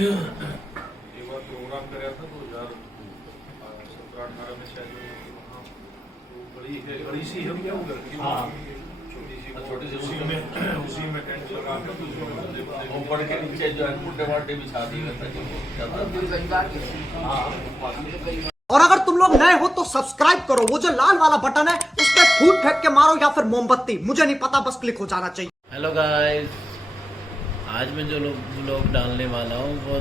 एक बार प्रोग्राम कराया था 2017-18 में शायद, वहाँ तो बड़ी सी है क्या छोटी सी उसी में टेंट लगा के ऊपर के नीचे जो है टूटे बिछा दिए गए। और अगर तुम लोग नए हो तो सब्सक्राइब करो, वो जो लाल वाला बटन है उस पर फूट फेंक के मारो या फिर मोमबत्ती, मुझे नहीं पता, बस क्लिक हो जाना चाहिए। हेलो गाइस, आज मैं जो व्लॉग डालने वाला हूँ वो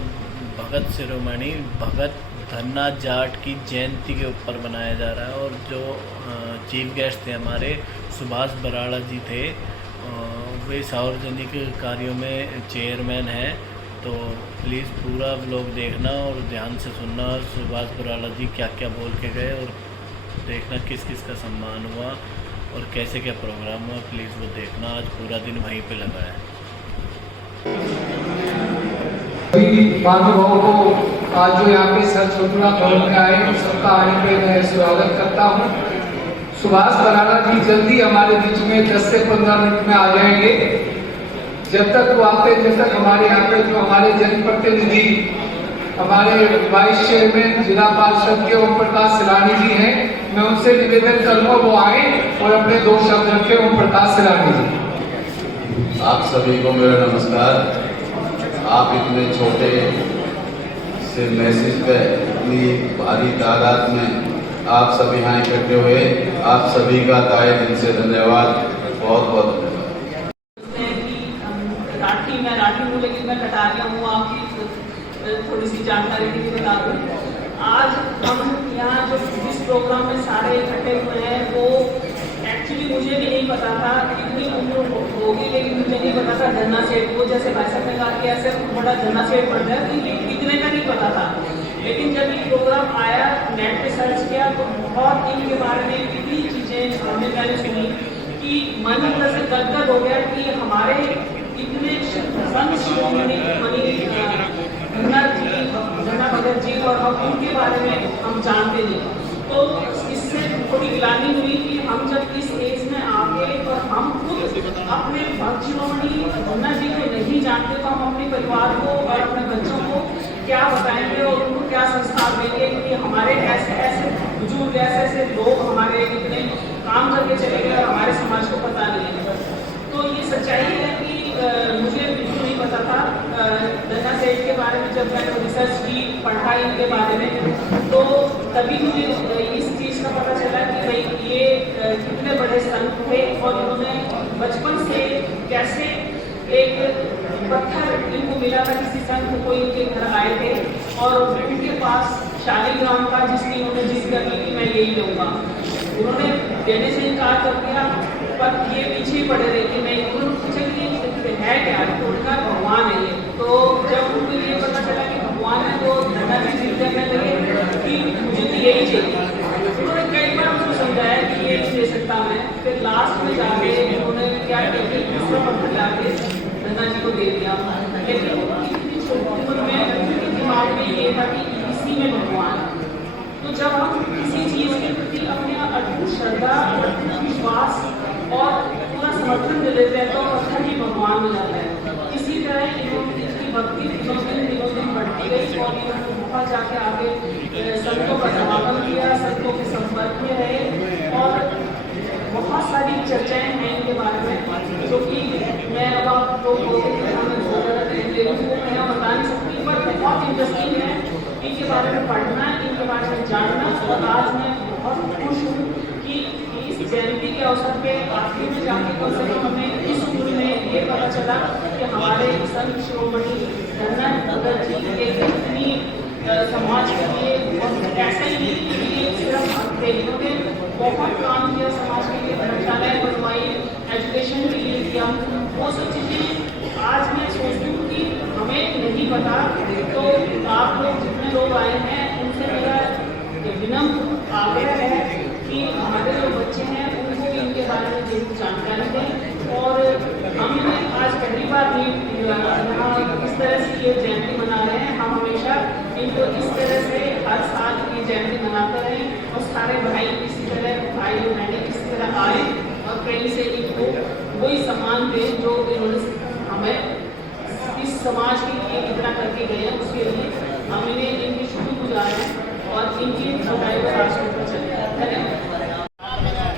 भगत शिरोमणि भगत धन्ना जाट की जयंती के ऊपर बनाया जा रहा है। और जो चीफ गेस्ट थे हमारे सुभाष बराड़ा जी थे, वे सार्वजनिक कार्यों में चेयरमैन हैं। तो प्लीज़ पूरा व्लॉग देखना और ध्यान से सुनना, सुभाष बराड़ा जी क्या क्या बोल के गए और देखना किस किस का सम्मान हुआ और कैसे क्या प्रोग्राम हुआ। प्लीज़ वो देखना, आज पूरा दिन वहीं पे लगा है। सभी महानुभावों को आज जो यहाँ पे सर छोटूरा भवन में आए उन सबका आने पे मैं स्वागत करता हूँ। सुभाष बराड़ा जी जल्दी हमारे बीच में 10 से 15 मिनट में आ जाएंगे। जब तक वो आते, जब तक हमारे यहाँ पे जो हमारे जनप्रतिनिधि, हमारे वाइस चेयरमैन जिला पार्षद के ओम प्रकाश सिलानी जी हैं, मैं उनसे निवेदन करूंगा वो आए और अपने 2 शब्द रखे। ओम प्रकाश सिलानी जी। आप सभी को मेरा नमस्कार। आप इतने छोटे से मैसेज पे इतनी भारी तादाद में आप सभी यहाँ इकट्ठे हुए, आप सभी का तहे दिल से धन्यवाद, बहुत बहुत धन्यवाद। मैं राठी हूँ, लेकिन मैं कटारिया हूँ। आपकी थोड़ी सी जानकारी के लिए बता दूँ, आज हम यहाँ जो इस प्रोग्राम में सारे इकट्ठे हुए हैं वो एक्चुअली मुझे भी नहीं पता था, कितनी उम्र होगी, लेकिन मुझे नहीं पता था धन्ना सेठ, वो जैसे भाई साहब ने कहा कि ऐसे बड़ा धन्ना सेठ पड़ जाए, तो कितने का नहीं पता था। लेकिन जब ये प्रोग्राम आया, नेट पे सर्च किया तो बहुत इनके बारे में इतनी चीज़ें मैंने सुनी कि मन अंदर से गदगद हो गया कि हमारे इतने संत शिरोमणि धन्ना भगत जी और हम उनके बारे में हम जानते नहीं। तो इससे थोड़ी ग्लानि हुई कि हम जब इस एज में आ गए और हम खुद अपने भक्त शिरोमणि धन्ना जी को नहीं जानते, तो हम अपने परिवार को और अपने बच्चों को क्या बताएंगे और उनको क्या संस्कार देंगे कि हमारे ऐसे ऐसे बुजुर्ग, ऐसे ऐसे लोग हमारे इतने काम करके चले गए और हमारे समाज को पता नहीं है। तो ये सच्चाई है कि मुझे बिल्कुल नहीं पता था धन्ना सेठ के बारे में। जब मैंने रिसर्च की, पढ़ा इनके बारे में, तो तभी मुझे इस चीज़ का पता चला कि भाई ये कितने बड़े संत थे और इन्होंने बचपन से कैसे एक पत्थर इनको मिला था, किसी संत को इनके घर आए थे और उनके पास शालिग्राम था जिसकी उन्होंने जिद कर ली कि मैं यही लूँगा। उन्होंने देने से इनकार कर दिया, पर ये पीछे ही पड़े रहे कि मैं उन्होंने पूछा कि है क्या, उनका भगवान है ये। तो जब उनको ये पता चला कि भगवान है तो धन्ना जी जिद करने लगे कि मुझे तो यही चाहिए। उन्होंने कई बार मुझे समझाया कि ये नहीं दे सकता मैं। फिर लास्ट में जाके उन्होंने क्या किया कि दूसरा पत्थर लाके धन्ना जी को दे दिया। लेकिन इतनी छोटी उम्र में उनके दिमाग में ये था कि इसी में भगवान। तो जब हम किसी चीज़ के प्रति अपने अटूट श्रद्धा, अटूट विश्वास और पूरा समर्थन दे देते हैं तो पत्थर ही भगवान हो जाता है। इसी तरह इनकी भक्ति दिनों दिन बढ़ती गई और इन्होंने बहुत जाके आगे संतों का समागम किया, संतों के संपर्क में रहे और बहुत सारी चर्चाएं हैं इनके बारे में, जो कि मैं अब आपको मैं बता नहीं सकती, पर बहुत इंटरेस्टिंग है इनके बारे में पढ़ना, इनके बारे में जानना। और आज मैं बहुत खुश हूँ कि इस जयंती के अवसर पे आखिर में जाके कम से कम हमें इस उम्र में ये पता चला कि हमारे संत शिरोमणि धन्ना भगत जी एक इतनी समाज के लिए ऐसा ही नहीं कि सिर्फ भक्त थे, इन्होंने बहुत काम किया समाज के लिए, धर्मशालाएँ बनवाई, एजुकेशन के लिए किया। वो सब चीज़ें आज मैं सोचती हूँ कि हमें नहीं पता। तो आप लोग जितने लोग आए हैं उनसे मेरा विनम्र आग्रह है कि हमारे जो बच्चे हैं उनको भी इनके बारे में जरूर जानकारी दें। और हम आज पहली बार भी यहाँ इस तरह से ये जयंती मना रहे हैं। हम हमेशा इनको इस तरह से हर साल ये जयंती मनाते रहें और सारे भाई इसी तरह, भाई बहनें इसी तरह आए और कहीं से इनको वही सम्मान दें जो इन्होंने हमें इस इस समाज के लिए इतना करके गए हैं, उसके लिए हम इन्हें इनकी शुक्रगुजार हैं और इनकी सफाई पर राष्ट्र पर चले। धन्यवाद।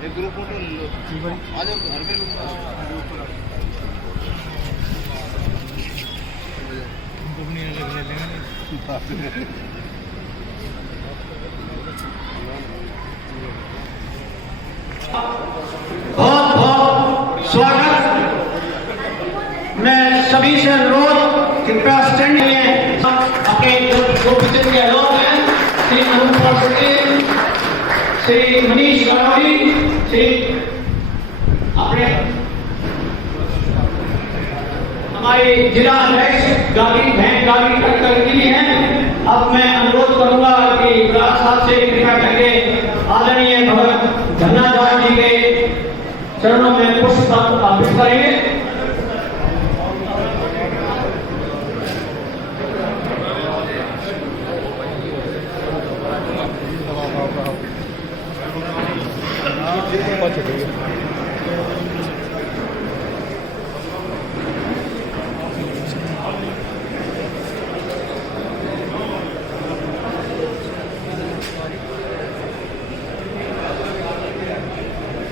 एक ग्रुप फोटो ले लो, आ जाओ घर पे लूंगा। बहुत बहुत स्वागत। मैं सभी से अनुरोध कृपया स्टैंड में अपने जो विजिट के लोग हैं, श्री अनूप पटेल, श्री मनीष गारोड़ी, श्री अपने हमारे जिला अध्यक्ष गाड़ी टक्कर की हैं। अब मैं अनुरोध करूंगा कि विराट साहब से कृपया करके आदरणीय भगत धन्ना जाट जी के चरणों में पुष्प अर्पित करेंगे।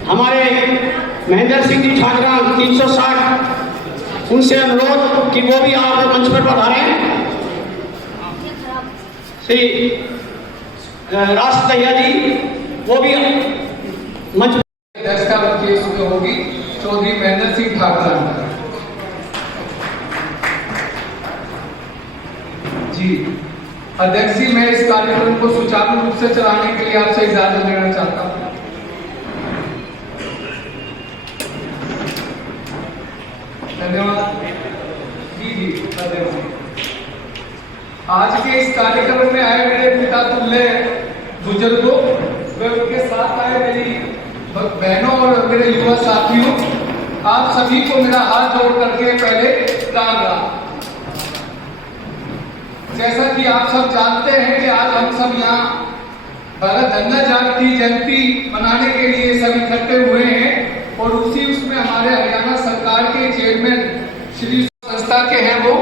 हमारे महेंद्र सिंह जी ठाकरा 360, उनसे अनुरोध कि वो भी आप मंच पर पधारें। श्री राष्ट्र दहिया जी वो भी मंच अध्यक्षता केस में होगी चौधरी महेंद्र सिंह ठाकरा जी। अध्यक्ष जी, मैं इस कार्यक्रम को सुचारू रूप से चलाने के लिए आपसे इजाजत लेना चाहता हूँ। धन्यवाद जी जी धन्यवाद। आज के इस कार्यक्रम में आए मेरे पिता तुल्य बुजुर्गों, वे उनके साथ आए मेरी बहनों और मेरे युवा साथियों, आप सभी को मेरा हाथ जोड़ करके पहले राम राम। जैसा कि आप सब जानते हैं कि आज हम सब यहाँ भगत धन्ना जाट की जयंती मनाने के लिए सब इकट्ठे हुए हैं और उसी उसमें हमारे हरियाणा सरकार के चेयरमैन श्री संस्था के हैं वो,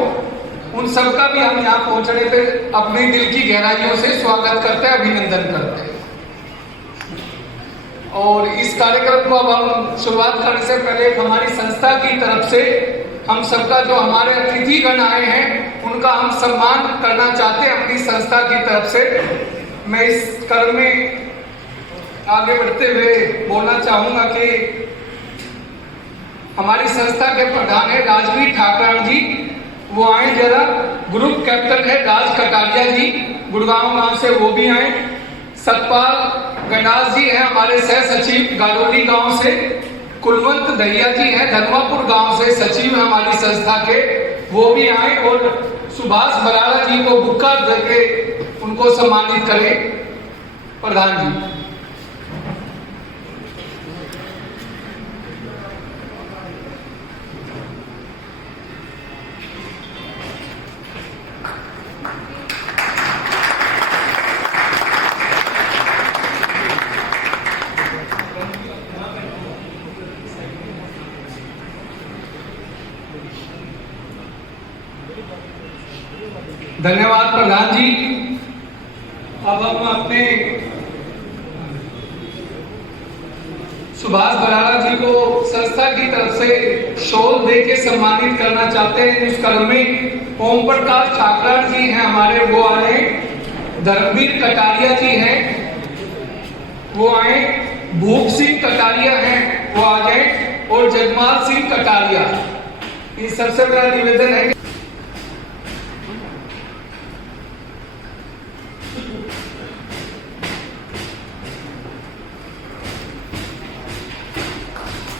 उन सबका भी हम यहाँ पहुंचने पे अपने दिल की गहराइयों से स्वागत करते हैं, अभिनंदन करते हैं। और इस कार्यक्रम को अब हम शुरुआत करने से पहले हमारी संस्था की तरफ से हम सबका जो हमारे अतिथिगण आए हैं उनका हम सम्मान करना चाहते हैं अपनी संस्था की तरफ से। मैं इस कर्म में आगे बढ़ते हुए बोलना चाहूंगा कि हमारी संस्था के प्रधान है राजवीर ठाकरा जी, वो आए जरा। ग्रुप कैप्टन है राज कटारिया जी, गुड़गांव गांव से, वो भी आए। सतपाल गंडास जी हैं हमारे सह सचिव गालोली गांव से। कुलवंत दहिया जी हैं धर्मापुर गांव से, सचिव हैं हमारी संस्था के, वो भी आए। और सुभाष बराला जी को बुक्का देके उनको सम्मानित करें प्रधान जी। धन्यवाद प्रधान जी। अब हम अपने सुभाष बराला जी को संस्था की तरफ से शॉल दे के सम्मानित करना चाहते हैं। इस क्रम में ओम प्रकाश ठाकरान जी हैं हमारे, वो आए। धर्मवीर कटारिया जी हैं, वो आए। भूप सिंह कटारिया हैं, वो आ जाए। और जगमाल सिंह कटारिया। ये सबसे बड़ा निवेदन है।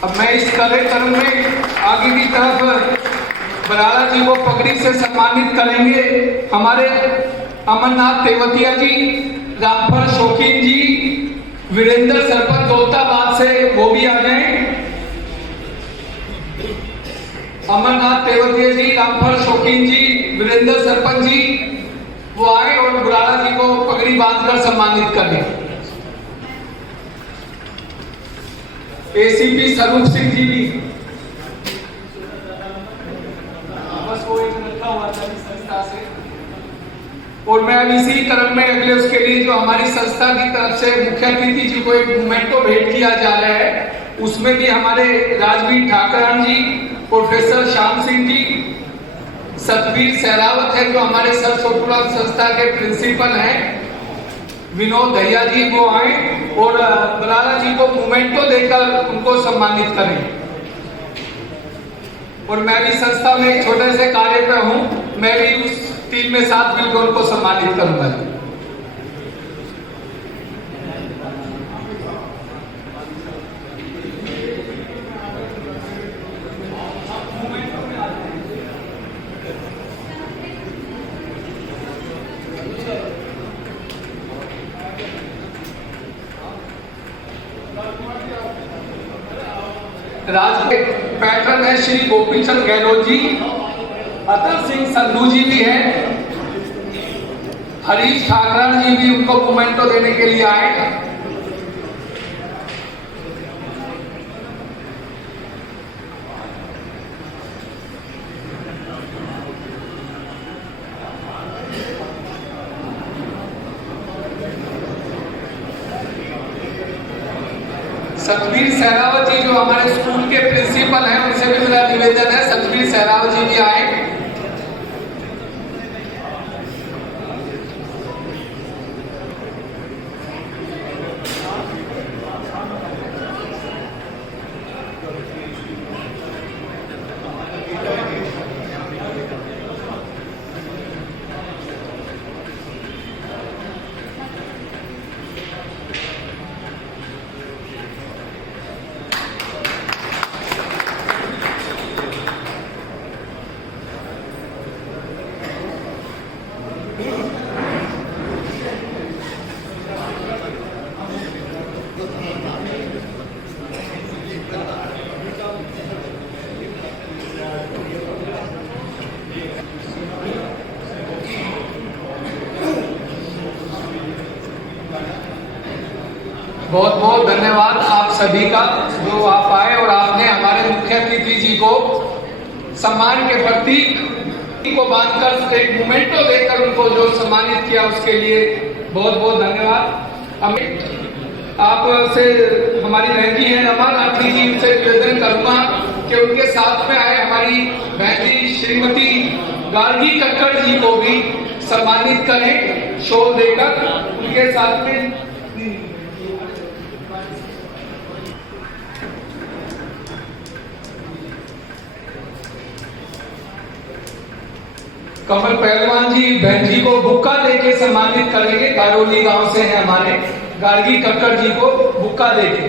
अब मैं इस कार्यक्रम में आगे की तरफ बराला जी को पगड़ी से सम्मानित करेंगे। हमारे अमरनाथ तेवतिया जी, रामफल शौकीन जी, वीरेंद्र सरपंच दौलताबाद से, वो भी आ जाए। अमरनाथ तेवतिया जी, रामफल शौकीन जी, वीरेंद्र सरपंच जी, वो आए और बराला जी को पगड़ी बांधकर सम्मानित करें। एसीपी स्वरूप सिंह जी भी, बस वो एक रखा हुआ था संस्था से। और मैं अब इसी क्रम में अगले उसके लिए जो हमारी संस्था की तरफ से मुख्य अतिथि जी को एक मोमेंटो भेंट किया जा रहा है, उसमें भी हमारे राजवीर ठाकरान जी, प्रोफेसर श्याम सिंह जी, सतवीर सहरावत है जो हमारे सर छोटूराम संस्था के प्रिंसिपल हैं, विनोद दहिया जी, वो आए और बराला जी को मोमेंटो देकर उनको सम्मानित करें। और मैं भी संस्था में एक छोटे से कार्य पे हूं, मैं भी उस टीम में साथ मिलकर उनको सम्मानित करूंगा। पैटर्न है श्री गोपीचंद गहलोत जी, अतल सिंह संधू जी भी हैं, हरीश ठाकरान जी भी उनको मोमेंटो देने के लिए आए। सतवीर सहरावत जी जो हमारे स्कूल के प्रिंसिपल हैं, उनसे भी मेरा निवेदन है, सतवीर सहरावत जी भी आए। बहुत बहुत धन्यवाद आप सभी का जो आप आए और आपने हमारे मुख्य अतिथि जी को सम्मान के प्रतीक को बांधकर एक मोमेंटो देकर उनको जो सम्मानित किया उसके लिए बहुत बहुत धन्यवाद। आप से हमारी बहन जी है रमा राठी जी, उनसे निवेदन करूंगा कि उनके साथ में आए हमारी बहन जी श्रीमती गार्गी कक्कड़ जी को भी सम्मानित करें शोल देकर उनके साथ में। कमल पहलवान जी बहन जी को बुक्का देके सम्मानित करेंगे, गारोली गांव से हैं हमारे, गार्गी कक्कड़ जी को बुक्का देके।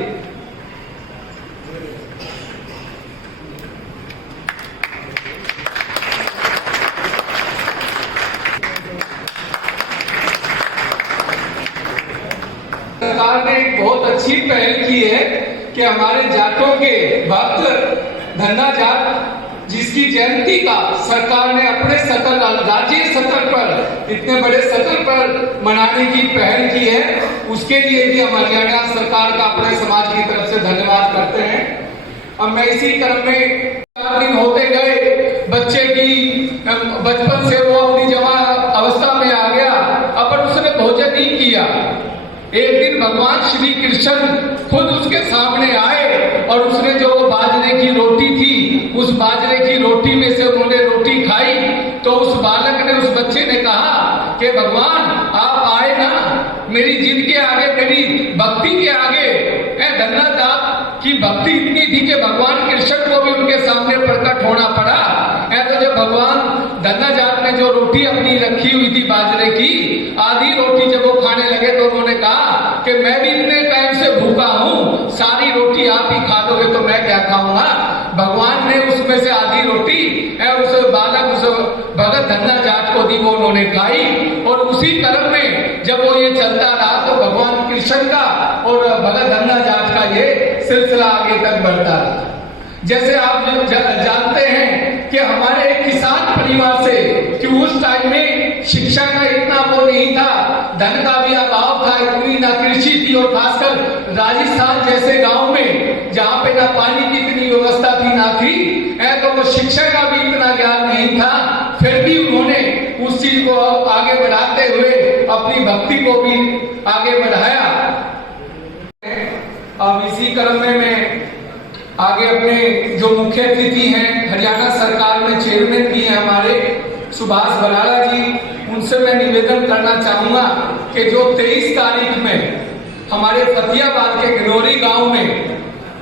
सरकार ने एक बहुत अच्छी पहल की है कि हमारे जाटों के भक्त धन्ना जाट जिसकी जयंती का सरकार ने अपने सतर राज्य स्तर पर इतने बड़े स्तर पर मनाने की पहल की है, उसके लिए भी हम हरियाणा सरकार का अपने समाज की तरफ से धन्यवाद करते हैं। अब मैं इसी क्रम में 4 दिन होते गए, बच्चे की बचपन से वो अपनी जवान अवस्था में आ गया, अपन उसने भोजन नहीं किया। एक दिन भगवान श्री कृष्ण खुद उसके सामने आए और उसने जो बाजरे की रोटी थी, उस बाजरे की रोटी में से उन्होंने रोटी खाई तो उस बच्चे ने कहा कि भगवान आप आए ना, मेरी जिद के आगे, मेरी भक्ति के आगे। धन्ना जाट की भक्ति इतनी थी कि भगवान कृष्ण को भी उनके सामने प्रकट होना पड़ा। तो जब भगवान धन्ना जाट ने जो रोटी अपनी रखी हुई थी बाजरे की, आधी रोटी जब वो खाने लगे तो उन्होंने कहा कि मैं भी इतने टाइम से भूखा हूं, सारी रोटी आप ही खा दोगे तो मैं क्या खाऊंगा। भगवान ने उसमें से आधी रोटी उस बालक, उस भगत धन्ना जाट को दी, वो उन्होंने खाई। और उसी क्रम में जब वो ये चलता रहा तो भगवान कृष्ण का और भगत धन्ना जाट का ये सिलसिला आगे तक बढ़ता रहा। जैसे आप जानते हैं कि हमारे एक किसान परिवार से, कि उस टाइम में शिक्षा का इतना वो नहीं था, धन का भी अभाव था, इतनी ना कृषि थी, और खासकर राजस्थान जैसे गांव में जहां पे ना पानी की इतनी व्यवस्था थी ना थी, तो वो शिक्षा का भी इतना ज्ञान नहीं था। फिर भी उन्होंने उस चीज को आगे बढ़ाते हुए अपनी भक्ति को भी आगे बढ़ाया। अब इसी क्रम में मैं आगे अपने जो मुख्य अतिथि हैं, हरियाणा सरकार में चेयरमैन भी हैं हमारे सुभाष बराला जी, उनसे मैं निवेदन करना चाहूंगा कि जो 23 तारीख में हमारे फतियाबाद के गिनौरी गांव में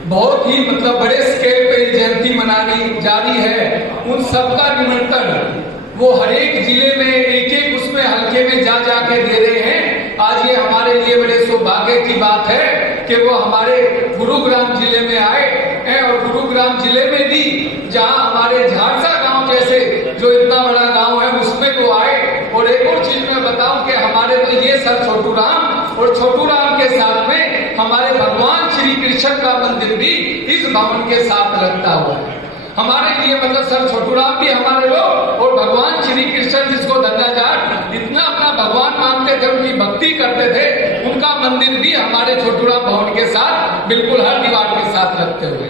बहुत ही बड़े स्केल पे जयंती मनानी जारी है, उन सबका निमंत्रण वो हर एक जिले में एक एक उसमें हल्के में जा के दे रहे हैं। आज ये हमारे लिए बड़े सौभाग्य की बात है कि वो हमारे गुरुग्राम जिले में आए हैं, और गुरुग्राम जिले में भी जहां हमारे झारसा गांव जैसे जो इतना बड़ा गांव है उसमें वो आए। और एक और चीज मैं बताऊं कि हमारे तो ये सर छोटू राम, और छोटू राम के साथ में हमारे भगवान श्री कृष्ण का मंदिर भी इस भवन के साथ लगता हुआ है। हमारे लिए सर छोटू राम भी हमारे लोग, और भगवान श्री कृष्ण जिसको धन्ना जाट इतना अपना भगवान मानते थे, उनकी भक्ति करते थे, उनका मंदिर भी हमारे छोटू राम भवन के साथ बिल्कुल हर दीवार के साथ रखते हुए।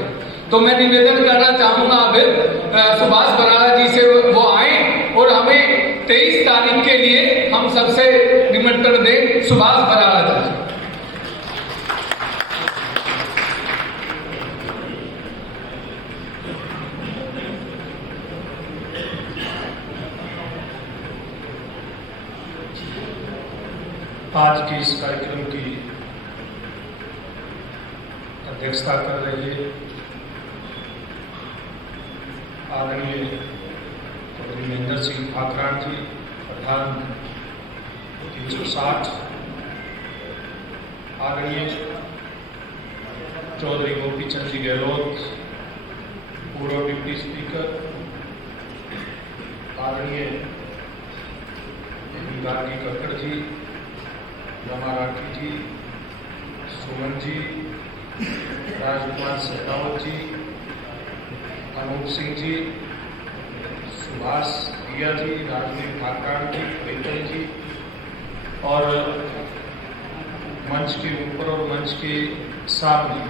तो मैं निवेदन करना चाहूंगा अब सुभाष बराला जी से वो आए और हमें 23 तारीख के लिए हम सबसे निमंत्रण दें। सुभाष बराला जी। आज के इस कार्यक्रम की अध्यक्षता कर रहे आदरणीय चौधरी महेंद्र सिंह ठाकरान जी, प्रधान 360, आदरणीय चौधरी गोपीचंद जी गहलोत, पूर्व डिप्टी स्पीकर, आदरणीय गार्गी कक्कड़ जी, रमा राठी जी, सुमन जी, राजकुमार सहरावत जी, अनूप सिंह जी, सुभाष दिया जी, राजवीर ठाकरान जी, प्रीतम जी, और मंच के ऊपर और मंच के सामने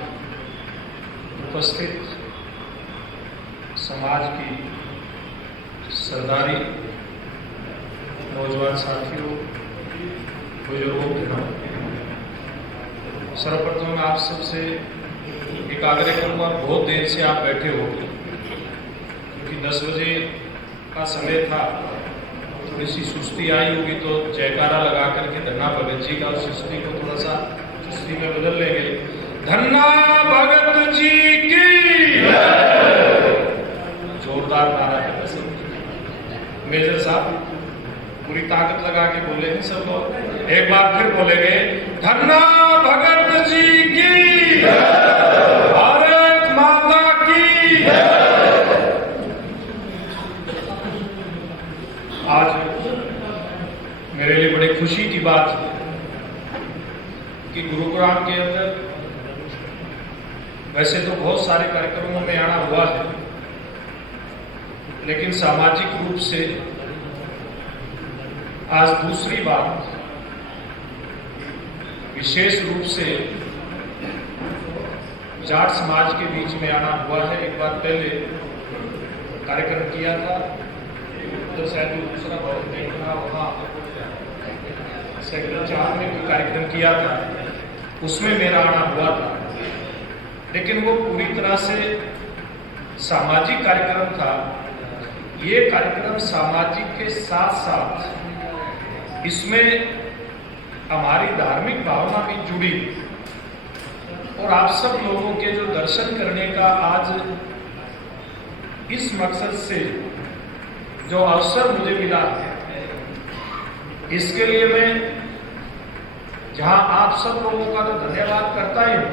उपस्थित समाज की सरदारी, नौजवान साथियों, बुजुर्गों के नाम सर्वप्रथम मैं आप सबसे एक आग्रह करूँगा, बहुत देर से आप बैठे हो क्योंकि 10 बजे का समय था, थोड़ी सी सुस्ती आई होगी, तो जयकारा लगा करके धन्ना भगत जी का सुस्ती को थोड़ा सा सुस्ती में बदल लेंगे। धन्ना भगत जी की जोरदार नारा है। मेजर साहब पूरी ताकत लगा के बोले हैं सब लोग, एक बार फिर बोलेंगे धन्ना भगत जी की, भारत माता की। आज मेरे लिए बड़ी खुशी की बात है कि गुरुग्राम के अंदर वैसे तो बहुत सारे कार्यक्रमों में आना हुआ है, लेकिन सामाजिक रूप से आज दूसरी बार विशेष रूप से जाट समाज के बीच में आना हुआ है। एक बार पहले कार्यक्रम किया था, तो शायद दूसरा भवन देखना, वहाँ सेक्टर 4 में भी कार्यक्रम किया था, उसमें मेरा आना हुआ था, लेकिन वो पूरी तरह से सामाजिक कार्यक्रम था। ये कार्यक्रम सामाजिक के साथ साथ इसमें हमारी धार्मिक भावना भी जुड़ी और आप सब लोगों के जो दर्शन करने का आज इस मकसद से जो अवसर मुझे मिला इसके लिए मैं जहां आप सब लोगों का तो धन्यवाद करता ही हूं,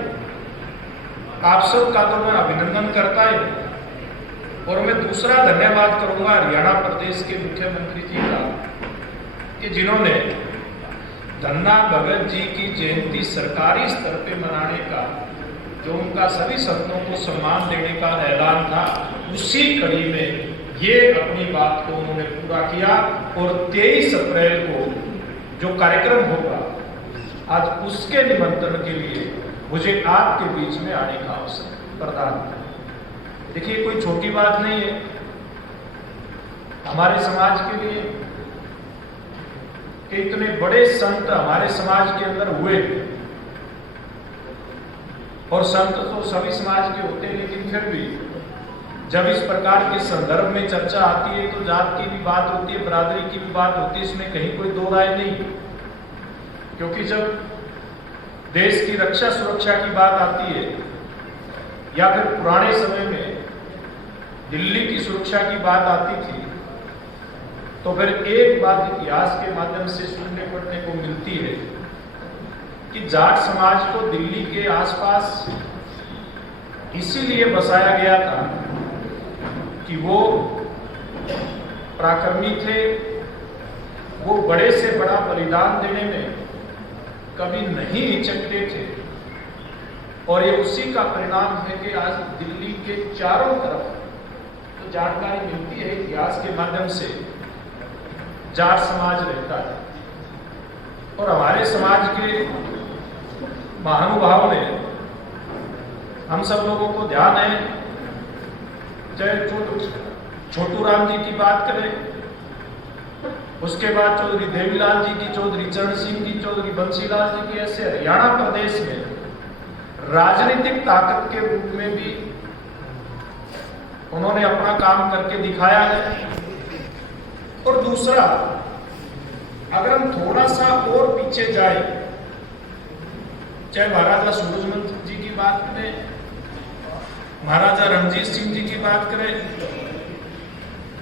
आप सब का तो मैं अभिनंदन करता ही हूं और मैं दूसरा धन्यवाद करूंगा हरियाणा प्रदेश के मुख्यमंत्री जी का कि जिन्होंने धन्ना भगत जी की जयंती सरकारी स्तर पे मनाने का जो उनका सभी संतों को सम्मान देने का ऐलान था, उसी कड़ी में ये अपनी बात को उन्होंने पूरा किया और 23 अप्रैल को जो कार्यक्रम होगा आज उसके निमंत्रण के लिए मुझे आपके बीच में आने का अवसर प्रदान किया। देखिए कोई छोटी बात नहीं है हमारे समाज के लिए कि इतने बड़े संत हमारे समाज के अंदर हुए और संत तो सभी समाज के होते हैं, लेकिन फिर भी जब इस प्रकार के संदर्भ में चर्चा आती है तो जात की भी बात होती है, बरादरी की भी बात होती है, इसमें कहीं कोई दो राय नहीं। क्योंकि जब देश की रक्षा सुरक्षा की बात आती है या फिर पुराने समय में दिल्ली की सुरक्षा की बात आती थी तो फिर एक बात इतिहास के माध्यम से सुनने पढ़ने को मिलती है कि जाट समाज को दिल्ली के आसपास इसीलिए बसाया गया था कि वो पराक्रमी थे, वो बड़े से बड़ा बलिदान देने में कभी नहीं हिचकते थे और ये उसी का परिणाम है कि आज दिल्ली के चारों तरफ तो जानकारी मिलती है इतिहास के माध्यम से जाट समाज रहता है और हमारे समाज के महानुभाव ने हम सब लोगों को ध्यान है, चाहे छोटू राम जी की बात करें, उसके बाद चौधरी देवीलाल जी की, चौधरी चरण सिंह की, चौधरी बंसीलाल जी की, ऐसे हरियाणा प्रदेश में राजनीतिक ताकत के रूप में भी उन्होंने अपना काम करके दिखाया है। और दूसरा, अगर हम थोड़ा सा और पीछे जाए, चाहे महाराजा सूरजमल जी की बात करें, महाराजा रणजीत सिंह जी की बात करें,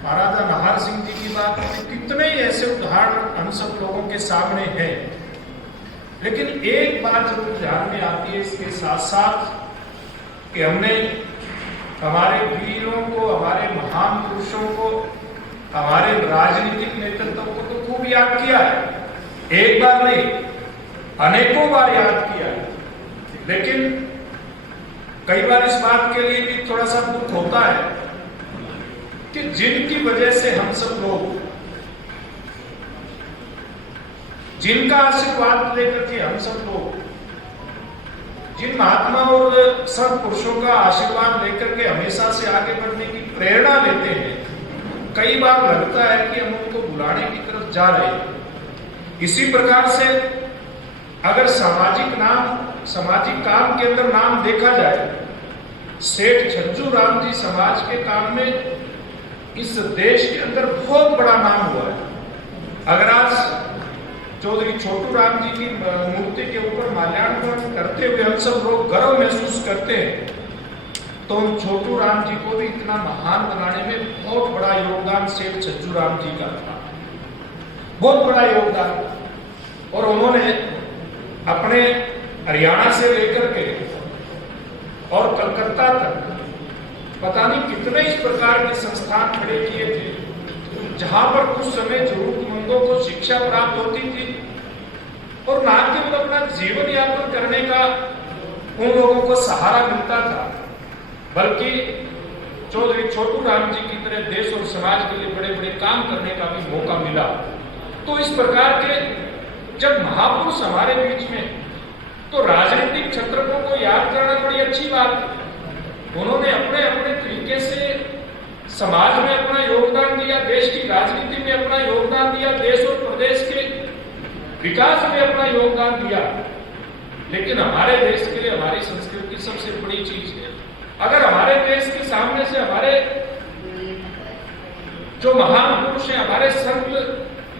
महाराजा नाहर सिंह जी की बात करें, कितने ही ऐसे उदाहरण हम सब लोगों के सामने हैं। लेकिन एक बात जरूर ध्यान में आती है इसके साथ साथ कि हमने हमारे वीरों को, हमारे महान पुरुषों को, हमारे राजनीतिक नेतृत्व को तो खूब याद किया है, एक बार नहीं अनेकों बार याद किया है। लेकिन कई बार इस बात के लिए भी थोड़ा सा दुख होता है कि जिनकी वजह से हम सब लोग, जिनका आशीर्वाद लेकर के हम सब लोग, जिन महात्मा और सब पुरुषों का आशीर्वाद लेकर के हमेशा से आगे बढ़ने की प्रेरणा लेते हैं, कई बार लगता है कि हम उनको बुलाने की तरफ जा रहे हैं। इसी प्रकार से अगर सामाजिक काम के अंदर नाम देखा जाए, सेठ छज्जू राम जी समाज के काम में इस देश के अंदर बहुत बड़ा नाम हुआ है। अगर आज चौधरी छोटू राम जी की मूर्ति के ऊपर माल्यार्पण करते हुए हम सब लोग गर्व महसूस करते हैं, तो उन छोटू राम जी को भी इतना महान बनाने में बहुत बड़ा योगदान सेठ छज्जू राम जी का था, बहुत बड़ा योगदान। और उन्होंने अपने हरियाणा से लेकर के और कलकत्ता तक पता नहीं कितने इस प्रकार के संस्थान खड़े किए थे, जहां पर कुछ समय जरूरतमंदों को शिक्षा प्राप्त होती थी और ना केवल अपना जीवन यापन करने का उन लोगों को सहारा मिलता था, बल्कि चौधरी छोटू राम जी की तरह देश और समाज के लिए बड़े बड़े काम करने का भी मौका मिला। तो इस प्रकार के जब महापुरुष हमारे बीच में, तो राजनीतिक क्षेत्रों को याद करना बड़ी अच्छी बात है। उन्होंने अपने अपने तरीके से समाज में अपना योगदान दिया, देश की राजनीति में अपना योगदान दिया, देश और प्रदेश के विकास में अपना योगदान दिया। लेकिन हमारे देश के लिए हमारी संस्कृति सबसे बड़ी चीज है। अगर हमारे देश के सामने से हमारे जो महान पुरुष हैं, हमारे संत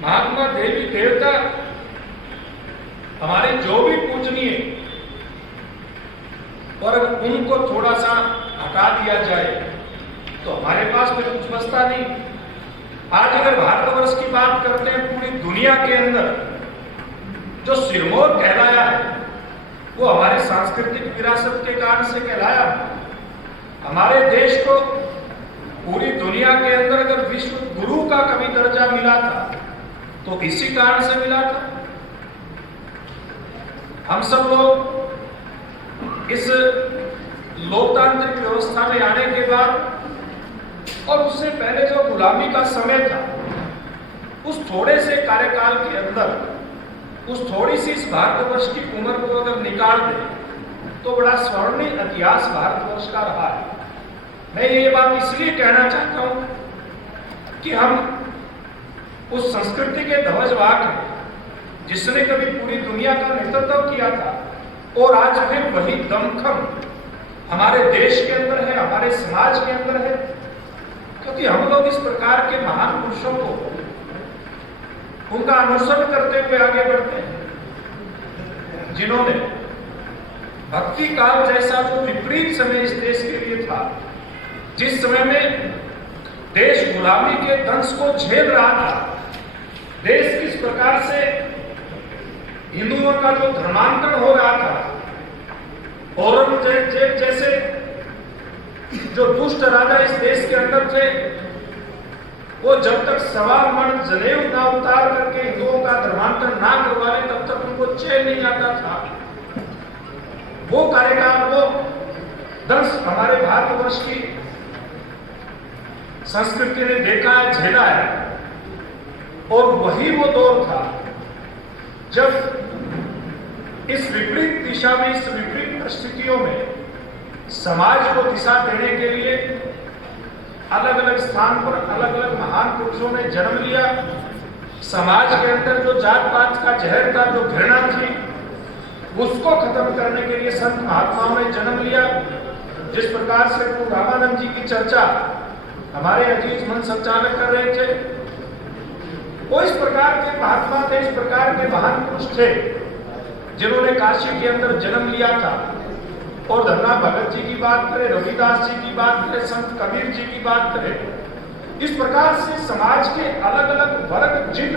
महात्मा देवी देवता, हमारे जो भी पूजनीय, और अगर उनको थोड़ा सा हटा दिया जाए तो हमारे पास फिर कुछ बचता नहीं। आज अगर भारतवर्ष की बात करते हैं, पूरी दुनिया के अंदर जो सिरमौर कहलाया है वो हमारे सांस्कृतिक विरासत के कारण से कहलाया। हमारे देश को पूरी दुनिया के अंदर अगर विश्व गुरु का कभी दर्जा मिला था तो इसी कारण से मिला था। हम सब लोग इस लोकतांत्रिक व्यवस्था में आने के बाद और उससे पहले जो गुलामी का समय था, उस थोड़े से कार्यकाल के अंदर, उस थोड़ी सी इस भारतवर्ष की उम्र को अगर निकाल दें तो बड़ा स्वर्णिम इतिहास भारतवर्ष का रहा है। मैं ये बात इसलिए कहना चाहता हूं कि हम उस संस्कृति के ध्वजवाहक हैं जिसने कभी पूरी दुनिया का नेतृत्व किया था, और आज फिर वही दमखम हमारे देश के अंदर है, हमारे समाज के अंदर है, क्योंकि हम लोग इस प्रकार के महान पुरुषों को उनका अनुसरण करते हुए आगे बढ़ते हैं, जिन्होंने भक्ति काल जैसा जो विपरीत समय इस देश के लिए था, जिस समय में देश गुलामी के दंश को झेल रहा था, देश किस प्रकार से हिंदुओं का जो धर्मांतरण हो रहा था, औरंगजेब जैसे जो दुष्ट राजा इस देश के अंदर थे, वो जब तक सवा मन जनेऊ ना उतार करके हिंदुओं का धर्मांतरण ना करवा ले तब तक उनको चैन नहीं आता था। वो कार्यकाल, वो दंश हमारे भारतवर्ष की संस्कृति ने देखा है, झेला है, और वही वो दौर था जब इस विपरीत दिशा में, इस विपरीत परिस्थितियों में समाज को दिशा देने के लिए अलग अलग स्थान पर अलग अलग महान पुरुषों ने जन्म लिया। समाज के अंदर जो जात पात का जहर था, जो घृणा थी, उसको खत्म करने के लिए संत महात्माओं ने जन्म लिया। जिस प्रकार से प्रभु रामानंद जी की चर्चा हमारे अजीज मन संचालक कर रहे थे, वो इस प्रकार के महात्मा थे, इस प्रकार के महान पुरुष थे जिन्होंने काशी के अंदर जन्म लिया था। और धन्ना भगत जी की बात करें, रविदास जी की बात करें, संत कबीर जी की बात करें, इस प्रकार से समाज के अलग अलग वर्ग जिन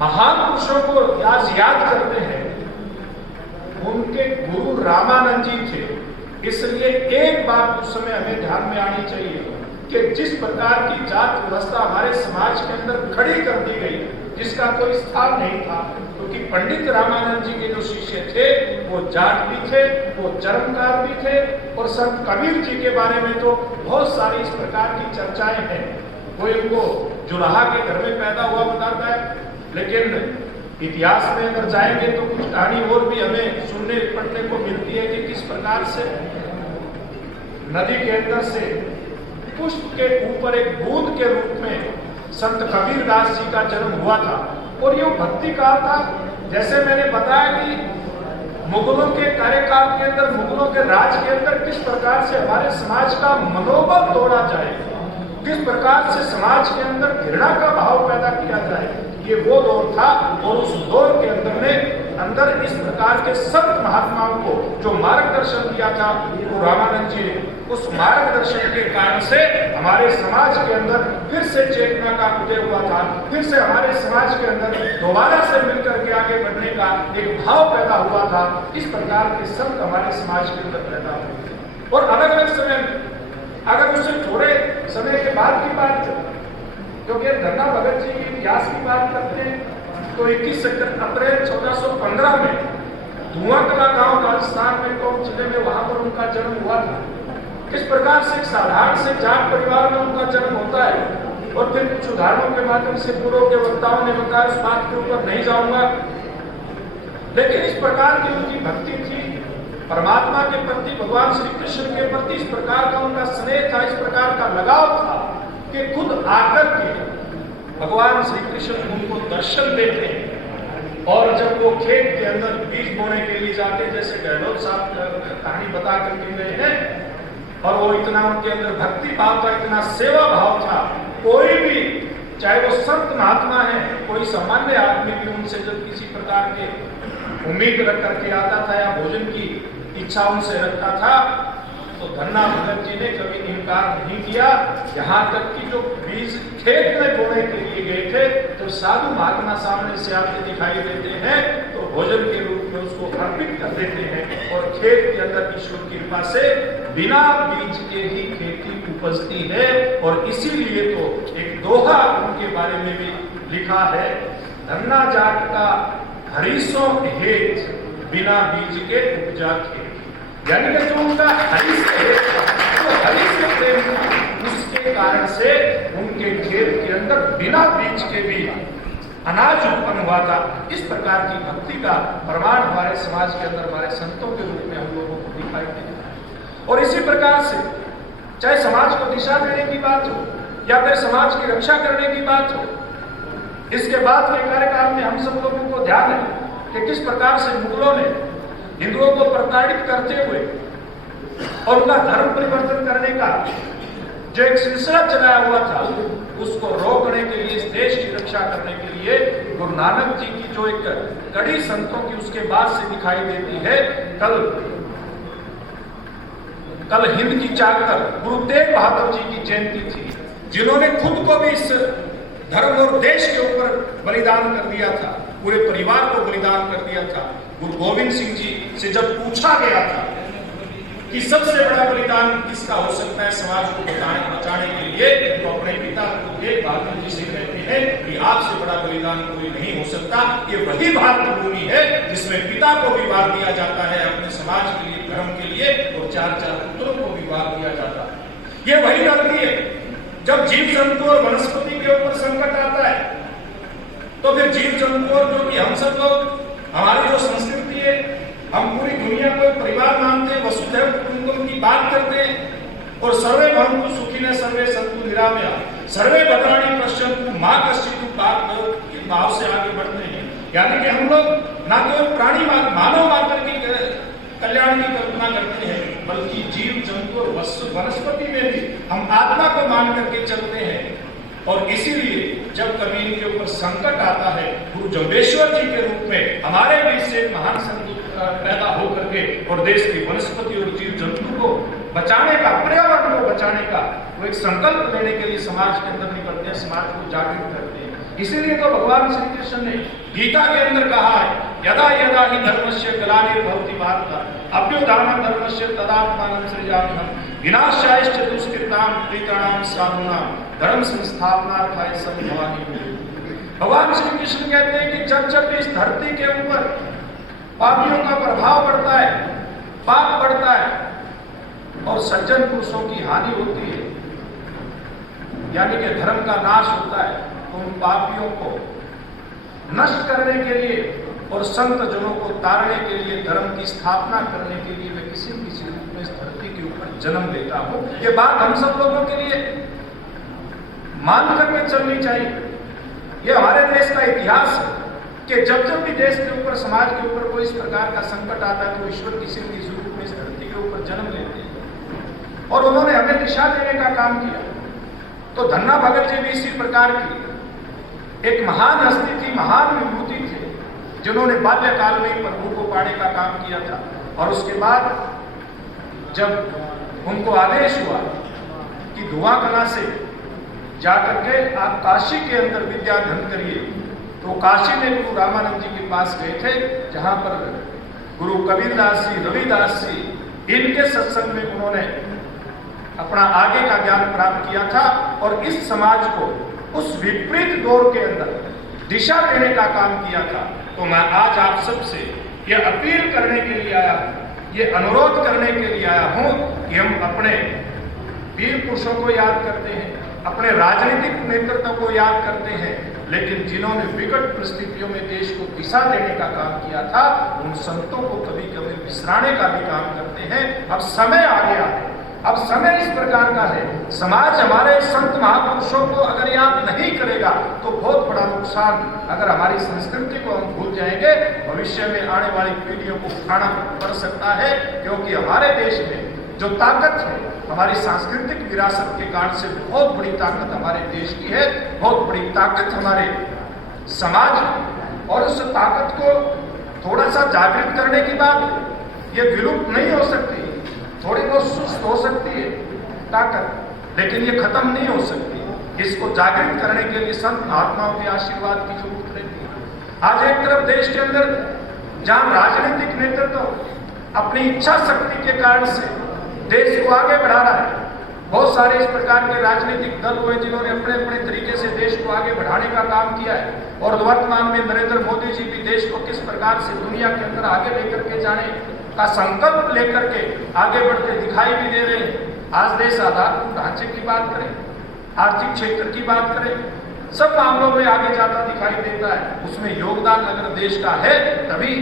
महान पुरुषों को आज याद करते हैं, उनके गुरु रामानंद जी थे। इसलिए एक बात उस समय हमें ध्यान में आनी चाहिए कि जिस प्रकार की जात व्यवस्था हमारे समाज के अंदर खड़ी कर दी गई, जिसका कोई स्थान नहीं था, क्योंकि पंडित रामानंद जी के जो शिष्य थे वो जाट भी थे, वो चरमकार भी थे, और संत कबीर जी के बारे में तो बहुत सारी इस प्रकार की चर्चाएं हैं। वो इनको जुलाहा के घर में पैदा हुआ बताता है, लेकिन इतिहास में अगर जाएंगे तो कुछ कहानी और भी हमें सुनने पढ़ने को मिलती है कि किस प्रकार से नदी के अंदर से पुष्प के ऊपर एक बूंद के रूप में संत कबीर दास जी का जन्म हुआ था। और ये भक्ति काल था। जैसे मैंने बताया कि मुगलों के कार्यकाल के अंदर, मुगलों के राज के अंदर किस प्रकार से हमारे समाज का मनोबल तोड़ा जाए, किस प्रकार से समाज के अंदर घृणा का भाव पैदा किया जाए, ये वो दौर था। और उस दौर के अंदर इस प्रकार के संत महात्माओं को जो मार्गदर्शन दिया था वो रामानंद जी ने, उस मार्गदर्शन के कारण से हमारे समाज के अंदर फिर से चेतना का उदय हुआ था, फिर से हमारे समाज के अंदर दोबारा से मिलकर के आगे बढ़ने का एक भाव पैदा हुआ था। इस प्रकार के संत हमारे समाज के अंदर पैदा हुए। और अलग अलग समय में, अगर उससे थोड़े समय के बाद की बात करें, क्योंकि धन्ना भगत जी के इतिहास की बात करते हैं, तो 21 अप्रैल 1415 में धुआंकला गांव राजस्थान में टोंक जिले में, वहां पर उनका जन्म हुआ था। किस प्रकार से एक साधारण से जाट परिवार में उनका जन्म होता है, और फिर कुछ उदाहरणों के माध्यम से पूर्व के वक्ताओं ने बताया, उस बात के ऊपर नहीं जाऊंगा। लेकिन इस प्रकार की उनकी भक्ति थी परमात्मा के प्रति, भगवान श्री कृष्ण के प्रति, इस प्रकार का उनका स्नेह था, इस प्रकार का लगाव था कि खुद आकर के भगवान श्री कृष्ण उनको दर्शन देते हैं। और जब वो खेत के अंदर बीज बोने के लिए जाते, जैसे गहलोत साहब कहानी बता करके गए हैं, और वो इतना उनके अंदर भक्ति भाव था, इतना सेवा भाव था कोई भी, चाहे वो संत महात्मा है, कोई सामान्य आदमी भी उनसे जब किसी प्रकार के उम्मीद रख करके आता था या भोजन की इच्छा उनसे रखता था, तो धन्ना भगत जी ने कभी इनकार नहीं किया। यहाँ तक कि जो बीज खेत में बोने के लिए गए थे, तो साधु महात्मा सामने से आके दिखाई देते हैं तो भोजन के रूप में उसको अर्पित कर देते हैं और खेत के अंदर ईश्वर की कृपा से बिना बीज के ही खेती उपजती है। और इसीलिए तो एक दोहा उनके बारे में भी लिखा है, धन्ना जाट का हरीसों हेत बिना बीज के उपजा खेत। यानी कि जो उनका हरी से प्रेम था, उसके कारण से उनके खेत के अंदर बिना बीज के भी अनाज उत्पन्न हुआ था। इस प्रकार की भक्ति का प्रमाण हमारे समाज के अंदर हमारे संतों के रूप में हम लोगों को दिखाई देता है। और इसी प्रकार से चाहे समाज को दिशा देने की बात हो या फिर समाज की रक्षा करने की बात हो, इसके बाद के कार्यकाल में हम सब लोगों को ध्यान है कि किस प्रकार से मुगलों ने हिंदुओं को प्रताड़ित करते हुए और उनका धर्म परिवर्तन करने का जो एक सिलसिला चलाया हुआ था, उसको रोकने के लिए, इस देश की रक्षा करने के लिए गुरु नानक जी की जो एक कड़ी संतों की उसके बाद से दिखाई देती है। कल हिंद की चाकर गुरु तेग बहादुर जी की जयंती थी, जिन्होंने खुद को भी इस धर्म और देश के ऊपर बलिदान कर दिया था, पूरे परिवार को बलिदान कर दिया था। गुरु गोविंद सिंह जी से जब पूछा गया था कि सबसे बड़ा बलिदान किसका हो सकता है समाज को बचाने के लिए, तो अपने पिता गुरु तेग बहादुर जी से कहते हैं कि आपसे बड़ा बलिदान कोई नहीं हो सकता। ये वही भारत भूमि है जिसमें पिता को भी वार दिया जाता है अपने समाज के लिए, धर्म के लिए, और 4-4 पुत्रों को भी वार दिया जाता है। ये वही धरती है जब जीव जंतु और वनस्पति के ऊपर संकट आता है, तो फिर जीव जंतु और जो कि हम सब लोग, हमारी जो संस्कृति है, हम पूरी दुनिया को परिवार मानते हैं, वसुधैव कुटुंबकम की बात करते हैं और सर्वे भवन्तु सुखिनः सर्वे सन्तु निरामयाः सर्वे भद्राणि पश्यन्तु मा कश्चित् दुःखात् भाव से आगे बढ़ते हैं। यानी कि हम लोग ना केवल प्राणी मानव मात्र की कल्याण की कल्पना करते हैं, बल्कि जीव जंतु और वनस्पति में भी हम आत्मा को मान करके चलते हैं। और इसीलिए जब कभी इनके ऊपर संकट आता है, गुरु जम्बेश्वर जी के रूप में हमारे बीच से महान संत पैदा होकर के और देश की वनस्पति और जीव जंतु को बचाने का, पर्यावरण को बचाने का वो एक संकल्प लेने के लिए समाज के अंदर निकलते हैं, समाज को जागृत करते हैं। इसीलिए तो भगवान श्री कृष्ण ने गीता के अंदर कहा है, यदा यदा ही धर्मस्य ग्लानिर्भवति भारत अभ्युत्थानं धर्मस्य तदात्मानं सृजाम्यहम् विनाशायश्च दुष्कृतां प्रीतानां साधूनां धर्म संस्थापनार्थाय संभवामि। भगवान श्री कृष्ण कहते हैं कि जब जब इस धरती के ऊपर पापियों का प्रभाव बढ़ता है, पाप बढ़ता है और सज्जन पुरुषों की हानि होती है, यानी कि धर्म का नाश होता है, तो उन पापियों को नष्ट करने के लिए और संत जनों को तारने के लिए, धर्म की स्थापना करने के लिए मैं किसी न किसी रूप में इस धरती के ऊपर जन्म लेता हूं। ये बात हम सब लोगों के लिए मान करके चलनी चाहिए। ये हमारे देश का इतिहास है कि जब जब भी देश के ऊपर, समाज के ऊपर कोई इस प्रकार का संकट आता है, तो ईश्वर किसी न किसी रूप में इस धरती के ऊपर जन्म लेते हैं और उन्होंने हमें दिशा देने का काम किया। तो धन्ना भगत जी भी इसी प्रकार की एक महान हस्ती थी, महान विभूति थे, जिन्होंने बाल्यकाल में ही प्रभु को पाने का काम किया था। और उसके बाद जब उनको आदेश हुआ कि धुआंकला से जाकर के आप काशी के अंदर विद्या अध्ययन करिए, तो काशी में गुरु रामानंद जी के पास गए थे, जहां पर गुरु कबीरदास जी, रविदास जी, इनके सत्संग में उन्होंने अपना आगे का ज्ञान प्राप्त किया था और इस समाज को उस विपरीत दौर के अंदर दिशा देने का काम किया था। तो मैं आज आप सबसे यह अपील करने के लिए आया हूं, ये अनुरोध करने के लिए आया हूं कि हम अपने वीर पुरुषों को याद करते हैं, अपने राजनीतिक नेतृत्व को याद करते हैं, लेकिन जिन्होंने विकट परिस्थितियों में देश को दिशा देने का काम किया था, उन संतों को कभी कभी विसराने का भी काम करते हैं। अब समय आ गया है, अब समय इस प्रकार का है, समाज हमारे संत महापुरुषों को अगर याद नहीं करेगा तो बहुत बड़ा नुकसान, अगर हमारी संस्कृति को हम भूल जाएंगे, भविष्य में आने वाली पीढ़ियों को उठाना पड़ सकता है। क्योंकि हमारे देश में जो ताकत है हमारी सांस्कृतिक विरासत के कारण से बहुत बड़ी ताकत हमारे देश की है, बहुत बड़ी ताकत हमारे समाज की। और उस ताकत को थोड़ा सा जागृत करने की बात, ये विलुप्त नहीं हो सकती, थोड़ी बहुत सुस्त हो सकती है ताकत, लेकिन ये खत्म नहीं हो सकती। इसको जागृत करने के लिए संत महात्माओं के आशीर्वाद की जरूरत रहती है। आज एक तरफ देश के अंदर जहां राजनीतिक नेतृत्व अपनी इच्छा शक्ति के कारण से देश को आगे बढ़ा रहा है, बहुत सारे इस प्रकार के राजनीतिक दल हुए जिन्होंने अपने अपने तरीके से देश को आगे बढ़ाने का काम किया है, और वर्तमान में नरेंद्र मोदी जी भी देश को किस प्रकार से दुनिया के अंदर आगे लेकर के जाने का संकल्प लेकर के आगे बढ़ते दिखाई भी दे रहे हैं। आज देश आधारभूत ढांचे की बात करें, आर्थिक क्षेत्र की बात करें, सब मामलों में आगे जाता दिखाई देता है। उसमें योगदान अगर देश का है तभी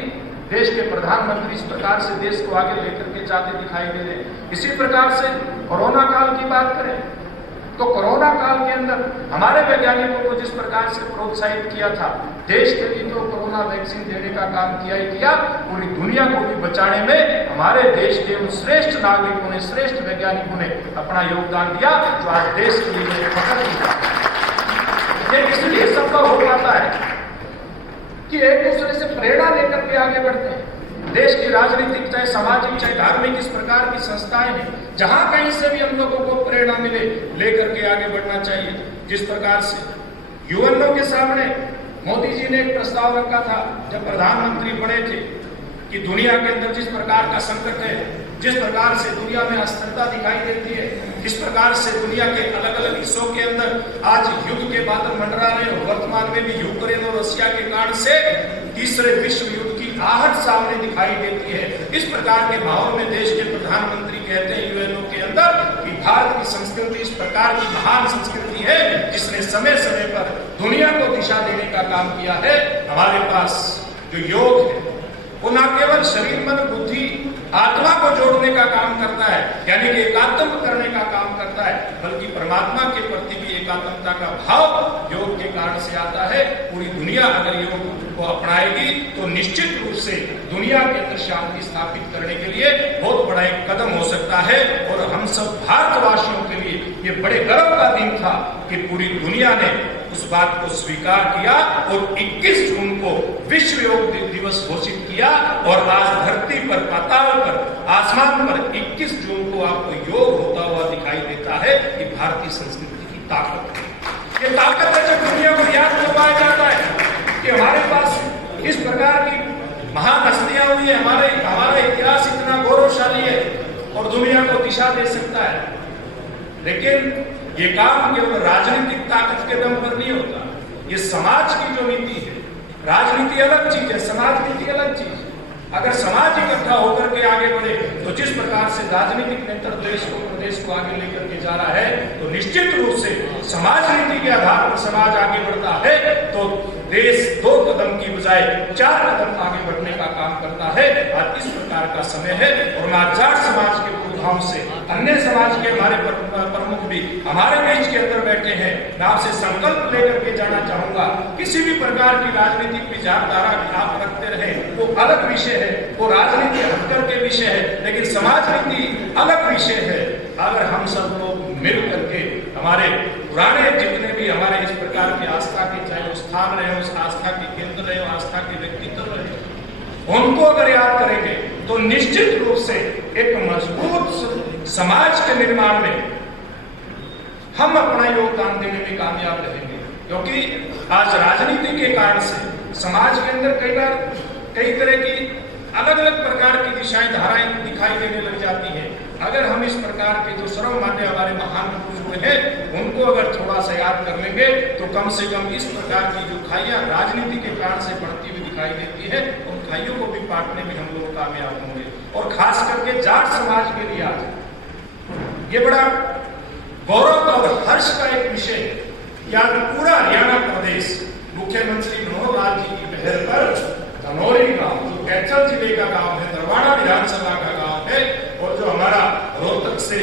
देश के प्रधानमंत्री इस प्रकार से देश को आगे लेकर के जाते दिखाई दे रहे हैं। इसी प्रकार से कोरोना काल की बात करें तो कोरोना काल के अंदर हमारे वैज्ञानिकों को जिस प्रकार से प्रोत्साहित किया था, देश के लिए तो कोरोना वैक्सीन देने का काम किया ही किया, पूरी दुनिया को भी बचाने में हमारे देश के उन श्रेष्ठ नागरिकों ने, श्रेष्ठ वैज्ञानिकों ने अपना योगदान दिया, जो आज देश के लिए फख्र की बात है। ये इसलिए संभव हो पाता है कि एक दूसरे से प्रेरणा लेकर के आगे बढ़ते हैं। देश की राजनीतिक, चाहे सामाजिक, चाहे धार्मिक, इस प्रकार की संस्थाएं हैं, जहां कहीं से भी हम लोगों को प्रेरणा मिले लेकर के आगे बढ़ना चाहिए। जिस प्रकार से यूएनओ के सामने मोदी जी ने एक प्रस्ताव रखा था जब प्रधानमंत्री बने थे कि दुनिया के अंदर जिस प्रकार का संकट है, जिस प्रकार से दुनिया में अस्थिरता दिखाई देती है, जिस प्रकार से दुनिया के अलग अलग हिस्सों के अंदर आज युद्ध के बादल मंडरा रहे हो, वर्तमान में भी यूक्रेन और रशिया के कारण से तीसरे विश्व युद्ध की आहट सामने दिखाई देती है। इस प्रकार के माहौल में देश के प्रधानमंत्री कहते हैं यूएनओ के अंदर कि भारत की संस्कृति इस प्रकार की महान संस्कृति है जिसने समय समय पर दुनिया को दिशा देने का काम किया है। हमारे पास जो योग है वो न केवल शरीर, मन, बुद्धि, आत्मा को जोड़ने का काम करता है, यानी कि एकात्म करने का काम करता है, बल्कि परमात्मा के प्रति भी एकात्मता का भाव योग के कारण से आता है। पूरी दुनिया अगर योग को अपनाएगी तो निश्चित रूप से दुनिया के अंदर शांति स्थापित करने के लिए बहुत बड़ा एक कदम हो सकता है। और हम सब भारतवासियों के लिए ये बड़े गर्व का दिन था कि पूरी दुनिया ने उस बात को स्वीकार किया और 21 जून को विश्व योग दिवस घोषित किया। और आज धरती पर, पाताल पर, आसमान पर 21 जून को आपको योग होता हुआ दिखाई देता है कि भारतीय संस्कृति की ताकत है। ये ताकत है जब दुनिया को याद करवाया जाता है कि हमारे पास इस प्रकार की महान हस्तियां हुई है, हमारा इतिहास इतना गौरवशाली है और दुनिया को दिशा दे सकता है। लेकिन ये काम केवल राजनीतिक ताकत के दम पर नहीं होता, ये समाज की जो नीति है, राजनीति अलग चीज है, समाज नीति अलग चीज है। अगर समाज इकट्ठा होकर के आगे बढ़े तो जिस प्रकार से राजनीतिक नेतृत्व देश को, प्रदेश को आगे लेकर के जा रहा है, तो निश्चित रूप से समाज नीति के आधार पर समाज आगे बढ़ता है तो देश 2 कदम की बजाय 4 कदम आगे बढ़ने का काम करता है। आज इस प्रकार का समय है और मैं जाट समाज के पुरोधाओं से, अन्य समाज के हमारे प्रमुख भी हमारे बीच के अंदर बैठे हैं, मैं आपसे संकल्प लेकर के जाना चाहूंगा, किसी भी प्रकार की राजनीतिक विचारधारा आप रखते रहे वो अलग विषय है, वो राजनीति हटकर के विषय है, लेकिन समाज नीति अलग विषय है। अगर हम सब लोग मिल करके हमारे पुराने जितने भी हमारे इस प्रकार की आस्था के, चाहे वो स्थान रहे, उस आस्था के केंद्र रहे, आस्था के व्यक्तित्व रहे, उनको अगर याद करेंगे तो निश्चित रूप से एक मजबूत समाज के निर्माण में हम अपना योगदान देने में कामयाब रहेंगे। क्योंकि आज राजनीति के कारण से समाज के अंदर कई तरह की अलग अलग प्रकार की दिशाएं, धाराएं दिखाई देने लग जाती हैं। अगर हम इस प्रकार के जो सर्वमान्य हमारे महान पुरुष हुए हैं उनको अगर थोड़ा सा याद कर लेंगे तो कम से कम इस प्रकार की जो खाइयां राजनीति के कारण से बढ़ती हुई दिखाई देती है, उन खाइयों को भी पाटने में हम लोग कामयाब होंगे। और खास करके जाट समाज के लिए आज ये बड़ा गौरव और हर्ष का एक विषय है कि आज पूरा हरियाणा प्रदेश मुख्यमंत्री मनोहर लाल जी की पहल पर धनौरी गांव, जो कैथल जिले का गांव है, दरवाड़ा विधानसभा का गांव है, और जो हमारा रोहतक से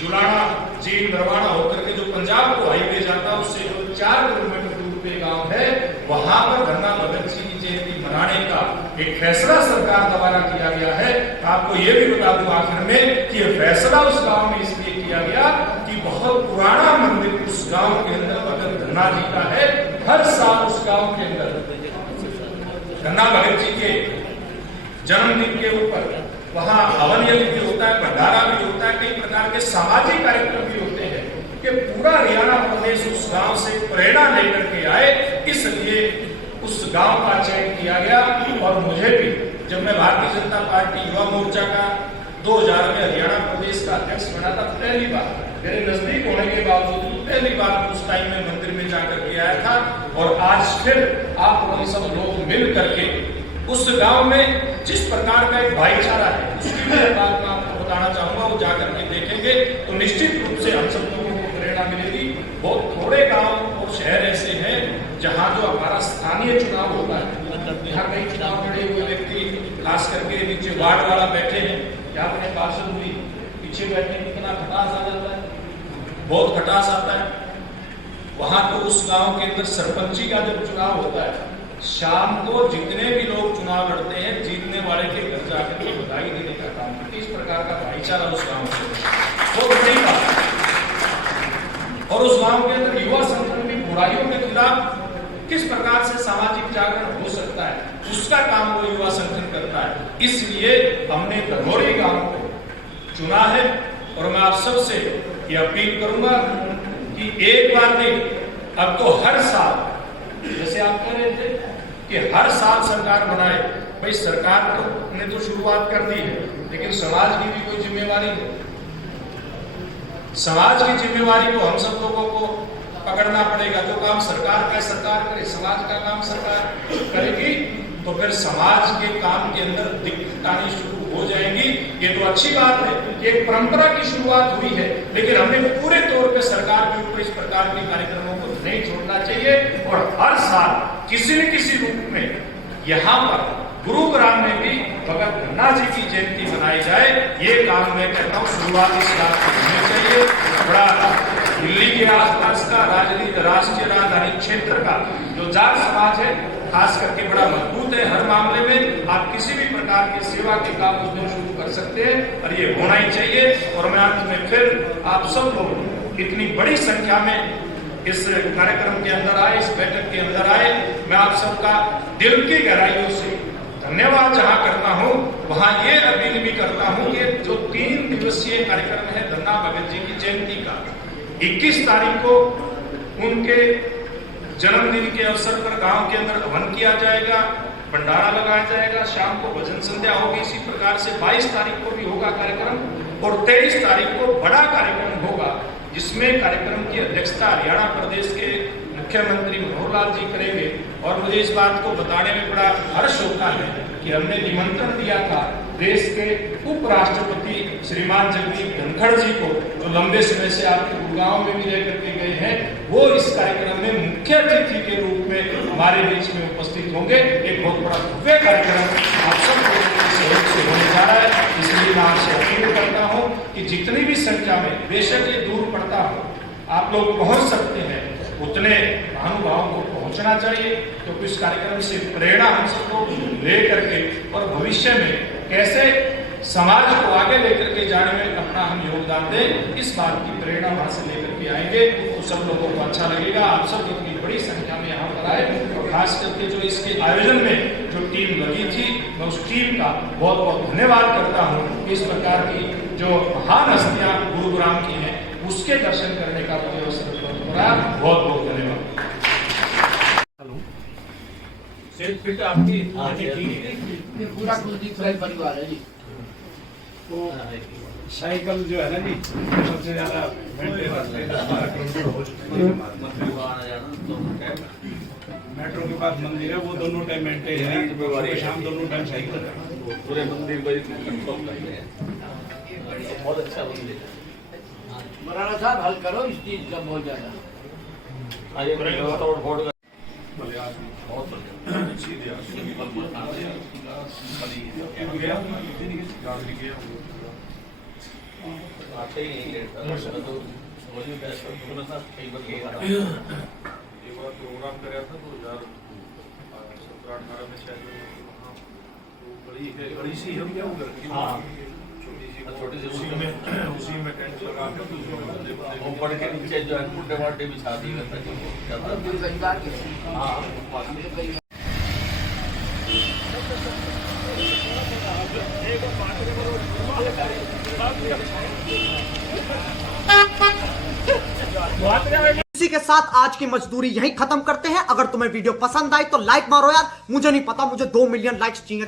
जुलाना, जींद, दरवाड़ा होकर के जो पंजाब को हाईवे जाता है उससे जो 4 किलोमीटर दूर पे गांव है, वहां पर गन्ना भगत जी की जयंती मनाने का एक फैसला सरकार द्वारा किया गया है। आपको ये भी बता दूं आखिर में कि ये फैसला उस गांव में इसलिए किया गया कि बहुत पुराना मंदिर उस गांव के अंदर भगत धन्ना जी का है। हर साल उस गांव के अंदर धन्ना भगत जी के जन्मदिन के ऊपर वहां हवन यज्ञ भी होता है, भंडारा भी होता है, कई प्रकार के सामाजिक कार्यक्रम भी होते हैं कि पूरा हरियाणा प्रदेश उस गांव से प्रेरणा लेकर के आए, इसलिए उस गांव का चयन किया गया। और मुझे भी जब मैं भारतीय जनता पार्टी युवा मोर्चा का 2000 में हरियाणा प्रदेश का अध्यक्ष बना था, पहली बार मेरे नजदीक होने के बावजूद पहली बार उस टाइम में मंदिर में जाकर के आया था। और आज फिर आप लोग सब लोग मिल करके उस गांव में जिस प्रकार का एक भाईचारा है उसकी बात मैं आपको बताना चाहूंगा, वो जाकर के देखेंगे तो निश्चित रूप से हम सब लोगों को प्रेरणा मिलेगी। बहुत थोड़े गांव और शहर ऐसे हैं जहां जो हमारा स्थानीय चुनाव होता है, यहाँ कई चुनाव लड़े हुए व्यक्ति खास करके नीचे वार्ड वाला बैठे हैं, यहाँ अपने पार्षद भी पीछे बैठे, कितना खटास आ जाता है, बहुत खटास आता है। वहां तो उस गांव के अंदर सरपंची का जब चुनाव होता है, शाम को जितने भी लोग चुनाव लड़ते हैं जीतने वाले के घर जाकर के बधाई देने का काम करते। इस प्रकार का भाईचारा उस गांव से वो बड़ी बात है। और उस गांव के अंदर युवा संगठन भी बुराइयों के खिलाफ किस प्रकार से सामाजिक जागरण हो सकता है, उसका काम वो युवा संगठन करता है। इसलिए हमने धनौरी गांव को चुना है। और मैं आप सबसे ये अपील करूंगा कि एक बार नहीं, अब तो हर साल, जैसे आप कह रहे थे कि हर साल सरकार बनाए, भाई सरकार ने तो शुरुआत कर दी है, लेकिन समाज की भी कोई जिम्मेवारी है। समाज की जिम्मेवारी को हम सब लोगों को पकड़ना पड़ेगा। जो काम सरकार का सरकार करे, समाज का काम सरकार करेगी, तो फिर समाज के काम के अंदर दिक्कत आनी शुरू हो जाएंगी। ये तो अच्छी बात है कि एक परंपरा की शुरुआत हुई है, लेकिन हमें पूरे तौर पे सरकार के ऊपर इस प्रकार के कार्यक्रमों को नहीं छोड़ना चाहिए। और हर साल किसी न किसी रूप में यहाँ पर गुरुग्राम में भी भगत धन्ना जी की जयंती मनाई जाए, ये काम मैं कहता हूँ शुरुआत इस बात की होनी चाहिए। बड़ा दिल्ली के आसपास का राष्ट्रीय राजधानी क्षेत्र का जो जाट समाज है खास करके बड़ा मजबूत है। हर मामले में आप किसी भी प्रकार की सेवा के काम उसमें शुरू कर सकते हैं और ये होना ही चाहिए। और मैं अंत में फिर आप सब लोग इतनी बड़ी संख्या में इस कार्यक्रम के अंदर आए, इस बैठक के अंदर आए, मैं आप सबका दिल की गहराइयों से धन्यवाद जहां करता हूं, वहां ये अपील भी करता हूं कि जो 3 दिवसीय कार्यक्रम है धन्ना भगत जी की जयंती का, 21 तारीख को उनके जन्मदिन के अवसर पर गांव के अंदर हवन किया जाएगा, भंडारा लगाया जाएगा, शाम को भजन संध्या होगी। इसी प्रकार से 22 तारीख को भी होगा कार्यक्रम और 23 तारीख को बड़ा कार्यक्रम होगा, जिसमें कार्यक्रम की अध्यक्षता हरियाणा प्रदेश के मुख्यमंत्री मनोहर लाल जी करेंगे। और मुझे इस बात को बताने में बड़ा हर्ष होता है कि हमने निमंत्रण दिया था देश के उपराष्ट्रपति श्रीमान जगदीप धनखड़ जी को, जो लंबे समय से आपके गुड़गांव में भी रह करके गए हैं, वो इस कार्यक्रम में मुख्य अतिथि के रूप में हमारे बीच में उपस्थित होंगे। एक बहुत बड़ा भव्य कार्यक्रम आप सब लोगों के सहयोग से होने जा रहा है। इसलिए मैं आपसे अपील करता हूँ कि जितनी भी संख्या में, बेशक ये दूर पड़ता हो, आप लोग पहुंच सकते हैं, उतने महानुभावों को पहुंचना चाहिए, क्योंकि इस कार्यक्रम से प्रेरणा हम सबको ले करके और भविष्य में कैसे समाज को आगे लेकर के जाने में अपना हम योगदान दें, इस बात की प्रेरणा वहां से लेकर के आएंगे तो सब लोगों को अच्छा लगेगा। आप सब इतनी बड़ी संख्या में यहाँ पर आए और खास करके जो इसके आयोजन में जो टीम लगी थी, मैं उस टीम का बहुत बहुत धन्यवाद करता हूँ। इस प्रकार की जो महान हस्तियां गुरुग्राम की हैं, उसके दर्शन करने का मुझे अवसर उपलब्ध हो रहा है। बहुत बहुत धन्यवाद। फिट आपकी पूरा कुलदीप राय परिवार है जी। तो साइकिल जो है ना जी, सबसे ज्यादा मेट्रो के पास मंदिर है, वो दोनों टाइम मेंटेन है, सुबह शाम दोनों टाइम साइकिल है। पूरे मंदिर बहुत अच्छा मंदिर है। मराना साहब हल करो इस चीज का बहुत ज्यादा। आइए तोड़ फोड़ बहुत आते ही नहीं लेट तो वही बेस्ट था। कई बार एक बार प्रोग्राम कराया था 2017-18 में शायद, बड़ी सी हम क्या उधर छोटी सी उसी में टेंट लगा के ऊपर के नीचे जो है टूटे वाटे बिछा दिए गए इसी के साथ आज की मजदूरी यहीं खत्म करते हैं। अगर तुम्हें वीडियो पसंद आई तो लाइक मारो यार, मुझे नहीं पता, मुझे 2 मिलियन लाइक्स चाहिए।